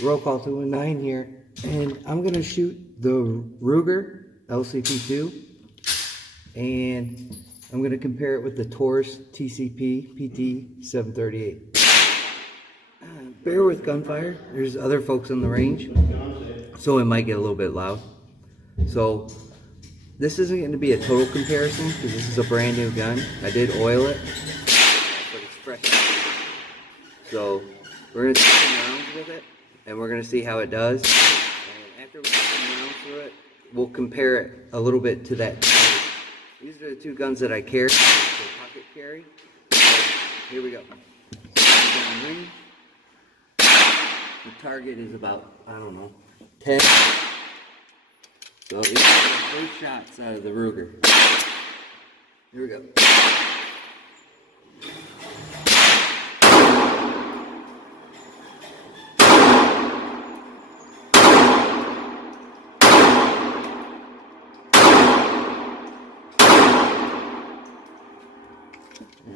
Roll call 219 here, and I'm gonna shoot the Rugar LCP2, and I'm gonna compare it with the Taurus TCP PT738. Bear with gunfire. There's other folks on the range, so it might get a little bit loud. So this isn't going to be a total comparison because this is a brand new gun. I did oil it, but it's fresh. So we're going to take some rounds with it, and we're going to see how it does. And after we take some rounds through it, we'll compare it a little bit to that. These are the two guns that I carry, the pocket carry. So here we go. The target is about, I don't know, 10. So these are 3 shots out of the Ruger. Here we go.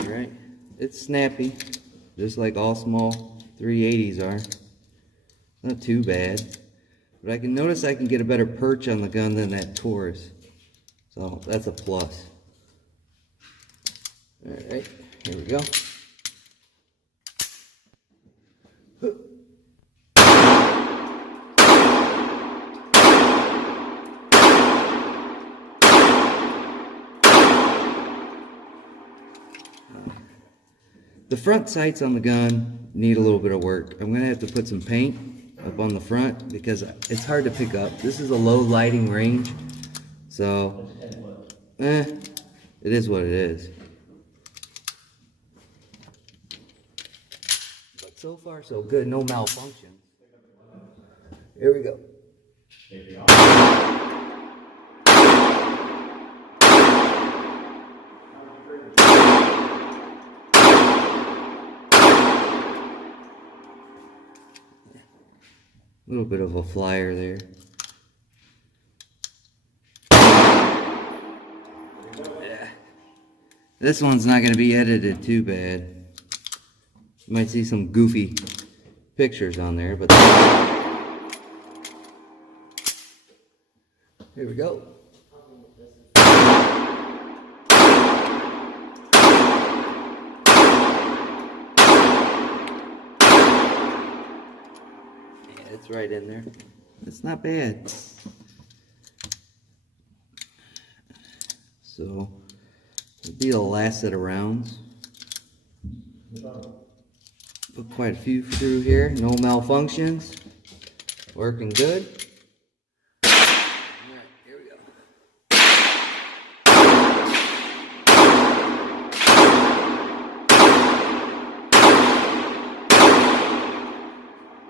Alright, it's snappy, just like all small 380s are. Not too bad, but I can notice I can get a better perch on the gun than that Taurus, so that's a plus. Alright, here we go. The front sights on the gun need a little bit of work. I'm going to have to put some paint up on the front because it's hard to pick up. This is a low lighting range, so it is what it is. But so far so good, no malfunctions. Here we go. A little bit of a flyer there. Yeah. This one's not going to be edited too bad. You might see some goofy pictures on there, but here we go. It's right in there. It's not bad. So, it'll be the last set of rounds. Put quite a few through here. No malfunctions. Working good. Alright, here we go.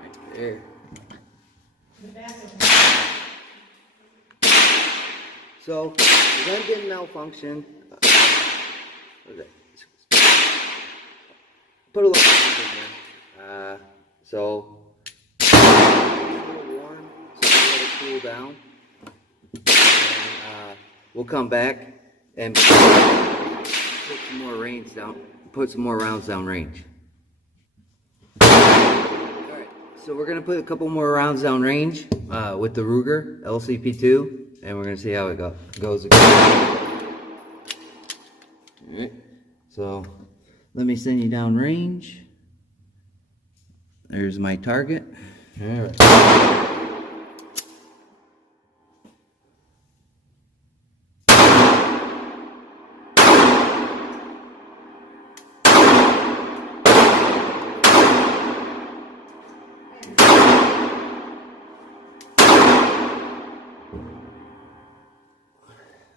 Right there. So, the gun didn't malfunction. What is that? Put a little in there. So, it's a little warm, so we'll let it cool down. And, we'll come back and put some more range down. Put some more rounds down range. Alright, so we're gonna put a couple more rounds down range with the Ruger LCP2. And we're going to see how it goes again. Alright, so let me send you down range. There's my target. Alright.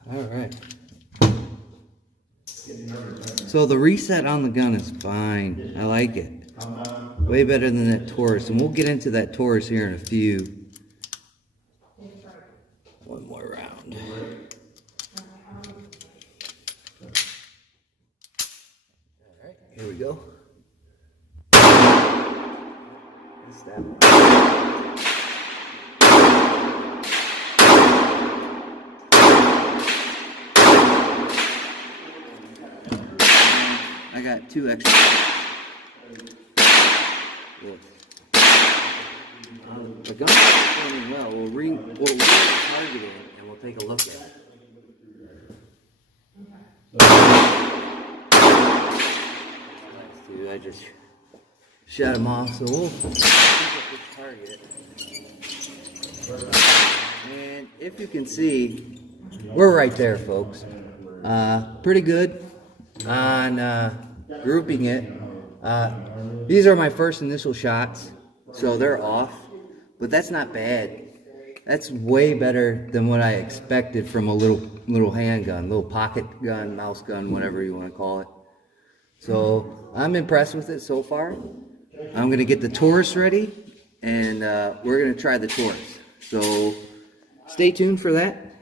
Alright. So the reset on the gun is fine. I like it. Way better than that Taurus. And we'll get into that Taurus here in a few. One more round. Alright, here we go. I got 2 extra. Yes. The gun's performing well. We'll target it and we'll take a look at it. Dude, I just shut him off, so we'll pick up this target. And if you can see, we're right there, folks. Pretty good on grouping it. These are my first initial shots, so they're off, but that's not bad. That's way better than what I expected from a little handgun, little pocket gun, mouse gun, whatever you want to call it. So I'm impressed with it so far. I'm going to get the Taurus ready, and we're going to try the Taurus. So stay tuned for that.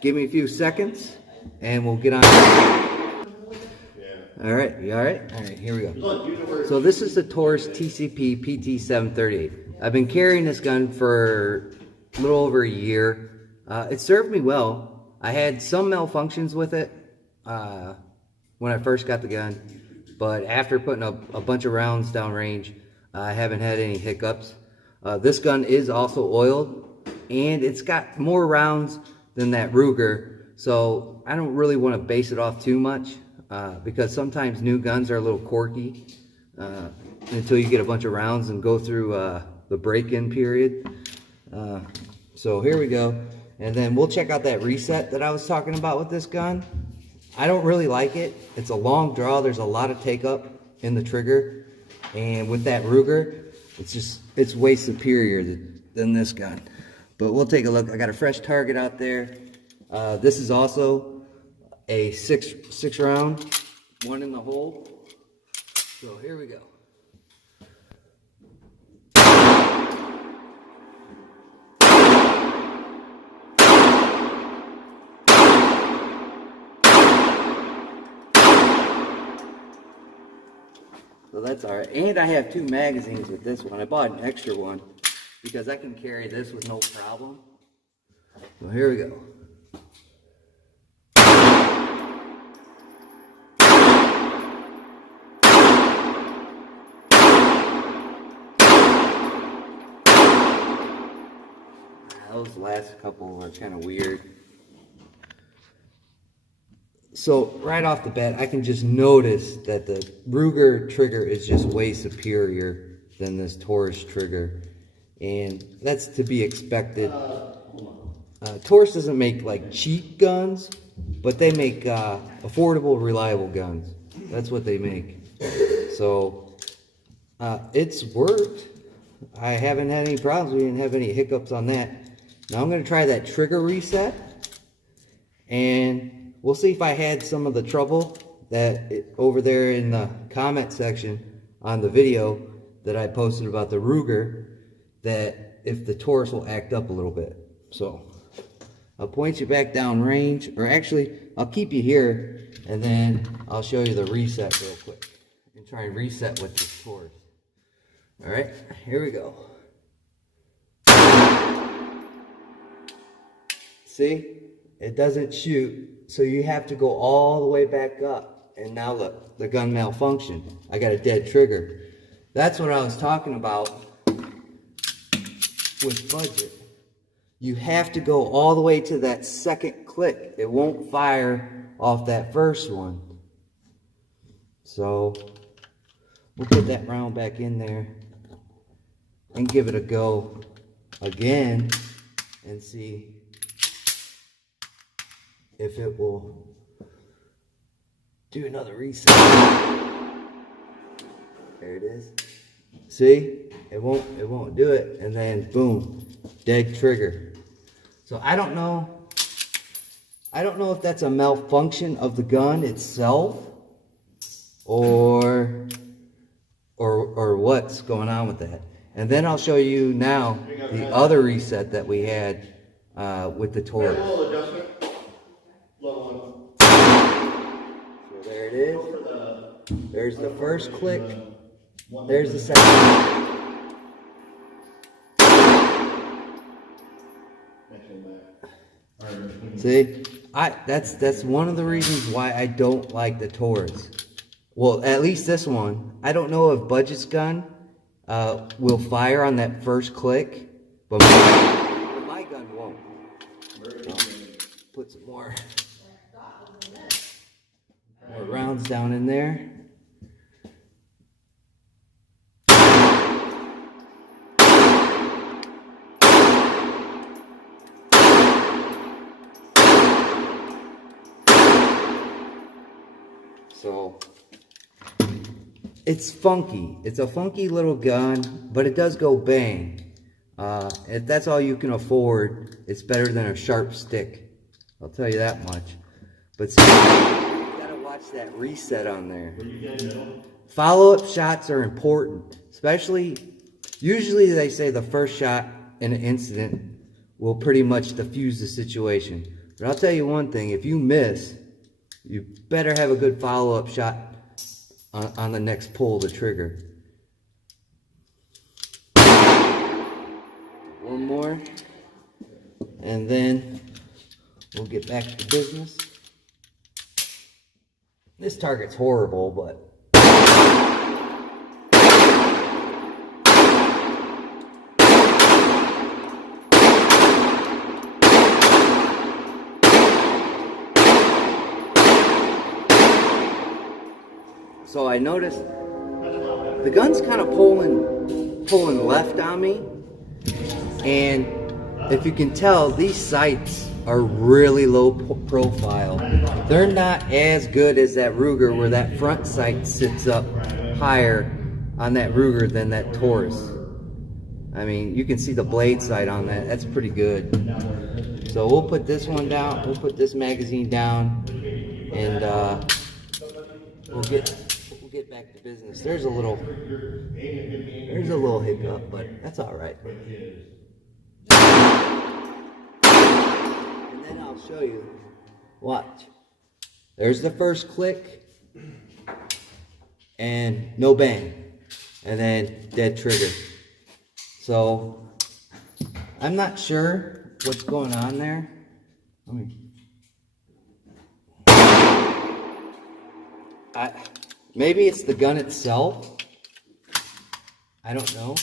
Give me a few seconds, and we'll get on. All right, you all right? All right, here we go. So this is the Taurus TCP PT738. I've been carrying this gun for a little over a year. It served me well. I had some malfunctions with it when I first got the gun, but after putting a bunch of rounds downrange, I haven't had any hiccups. This gun is also oiled, and it's got more rounds than that Ruger, so I don't really want to base it off too much because sometimes new guns are a little quirky until you get a bunch of rounds and go through the break-in period. So here we go, and then we'll check out that reset that I was talking about with this gun. I don't really like it. It's a long draw. There's a lot of take-up in the trigger, and with that Ruger, it's way superior than this gun. But we'll take a look. I got a fresh target out there. This is also a six round, one in the hole. So here we go. So that's all right. And I have 2 magazines with this one. I bought an extra one because I can carry this with no problem. So here we go. Those last couple are kind of weird. So right off the bat, I can just notice that the Ruger trigger is just way superior than this Taurus trigger, and that's to be expected. Taurus doesn't make like cheap guns, but they make affordable, reliable guns. That's what they make. So it's worked. I haven't had any problems. We didn't have any hiccups on that. Now I'm going to try that trigger reset, and we'll see if I had some of the trouble over there in the comment section on the video that I posted about the Ruger, that if the Taurus will act up a little bit. So I'll point you back down range, or actually I'll keep you here, and then I'll show you the reset real quick and try and reset with this Taurus. All right, here we go. See, it doesn't shoot, so you have to go all the way back up. And now look, the gun malfunctioned. I got a dead trigger. That's what I was talking about with budget. You have to go all the way to that second click. It won't fire off that first one. So we'll put that round back in there and give it a go again and see if it will do another reset. There it is. See? It won't do it, and then boom, dead trigger. So I don't know if that's a malfunction of the gun itself or what's going on with that. And then I'll show you now the other reset that we had with the Taurus. So there it is. There's the first click. There's the second. See, that's one of the reasons why I don't like the Taurus. Well, at least this one. I don't know if Budget's gun will fire on that first click, but my gun won't. Put some more rounds down in there. So it's funky. It's a funky little gun, but it does go bang. If that's all you can afford, it's better than a sharp stick. I'll tell you that much. But see, you gotta watch that reset on there. Follow-up shots are important, usually they say the first shot in an incident will pretty much diffuse the situation. But I'll tell you one thing, if you miss, you better have a good follow-up shot on the next pull of the trigger. One more, and then we'll get back to business. This target's horrible, but so I noticed the gun's kind of pulling left on me, and if you can tell, these sights are really low profile. They're not as good as that Ruger, where that front sight sits up higher on that Ruger than that Taurus. I mean, you can see the blade sight on that. That's pretty good. So we'll put this one down. We'll put this magazine down, and we'll get back to business. There's a little hiccup, but that's all right. And then I'll show you. Watch. There's the first click, and no bang, and then dead trigger. So I'm not sure what's going on there. Maybe it's the gun itself. I don't know.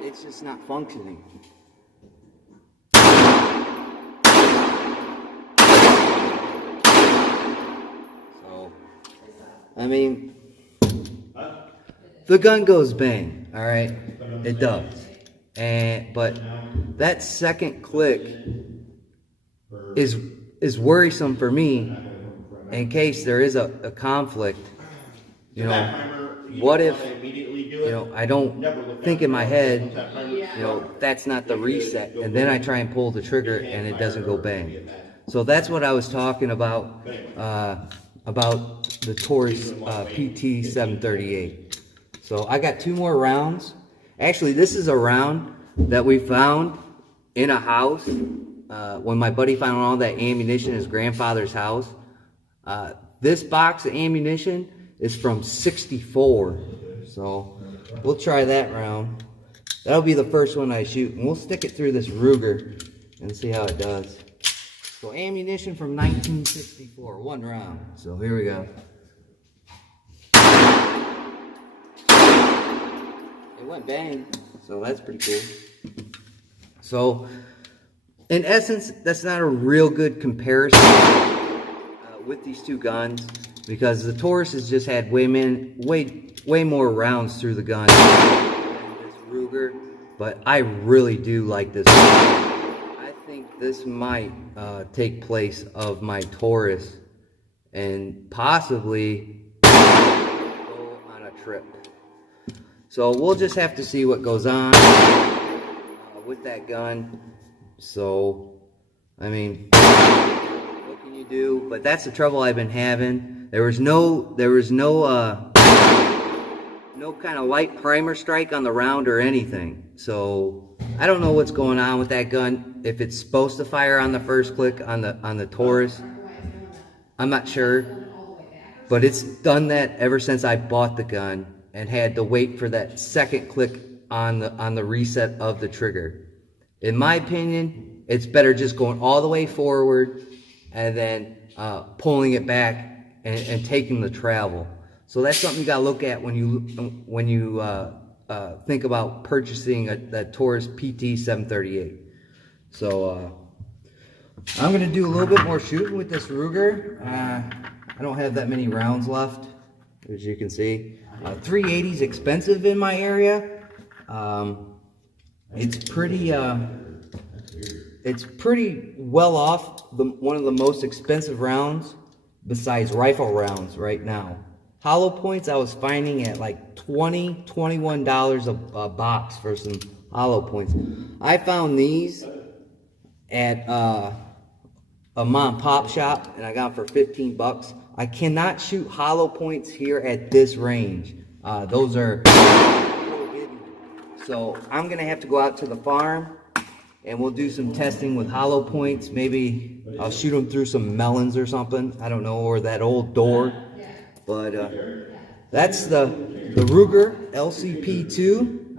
It's just not functioning. So, I mean, the gun goes bang, all right? It does. But that second click is worrisome for me. In case there is a conflict, you know, what if, you know, I don't think in my head, you know, that's not the reset, and then I try and pull the trigger and it doesn't go bang. So that's what I was talking about the Taurus PT 738. So I got 2 more rounds. Actually, this is a round that we found in a house when my buddy found all that ammunition in his grandfather's house. This box of ammunition is from '64, so we'll try that round. That'll be the first one I shoot, and we'll stick it through this Ruger and see how it does. So ammunition from 1964, 1 round. So here we go. It went bang, so that's pretty cool. So in essence, that's not a real good comparison with these 2 guns, because the Taurus has just had way more rounds through the gun than this Ruger, but I really do like this one. I think this might take place of my Taurus and possibly go on a trip. So we'll just have to see what goes on with that gun. So, I mean, do, but that's the trouble I've been having. There was no kind of light primer strike on the round or anything. So I don't know what's going on with that gun. If it's supposed to fire on the first click on the Taurus, I'm not sure. But it's done that ever since I bought the gun and had to wait for that second click on the reset of the trigger. In my opinion, it's better just going all the way forward and then pulling it back and taking the travel. So that's something you got to look at when you think about purchasing that Taurus PT 738. So I'm going to do a little bit more shooting with this Ruger. I don't have that many rounds left, as you can see. 380 is expensive in my area. It's pretty well off one of the most expensive rounds besides rifle rounds right now. Hollow points I was finding at like $20, $21 a box for some hollow points. I found these at a mom and pop shop, and I got them for 15 bucks. I cannot shoot hollow points here at this range. Those are forbidden. So I'm gonna have to go out to the farm and we'll do some testing with hollow points. Maybe I'll shoot them through some melons or something. I don't know, or that old door. But that's the Ruger LCP2.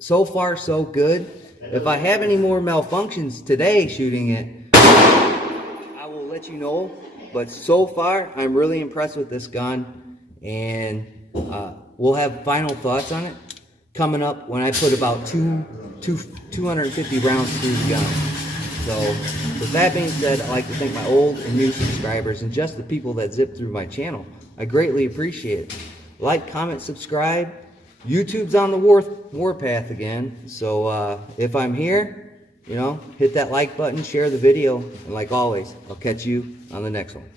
So far, so good. If I have any more malfunctions today shooting it, I will let you know. But so far, I'm really impressed with this gun, and we'll have final thoughts on it coming up when I put about 250 rounds through the gun. So, with that being said, I'd like to thank my old and new subscribers and just the people that zip through my channel. I greatly appreciate it. Like, comment, subscribe. YouTube's on the warpath again. So, if I'm here, hit that like button, share the video, and like always, I'll catch you on the next one.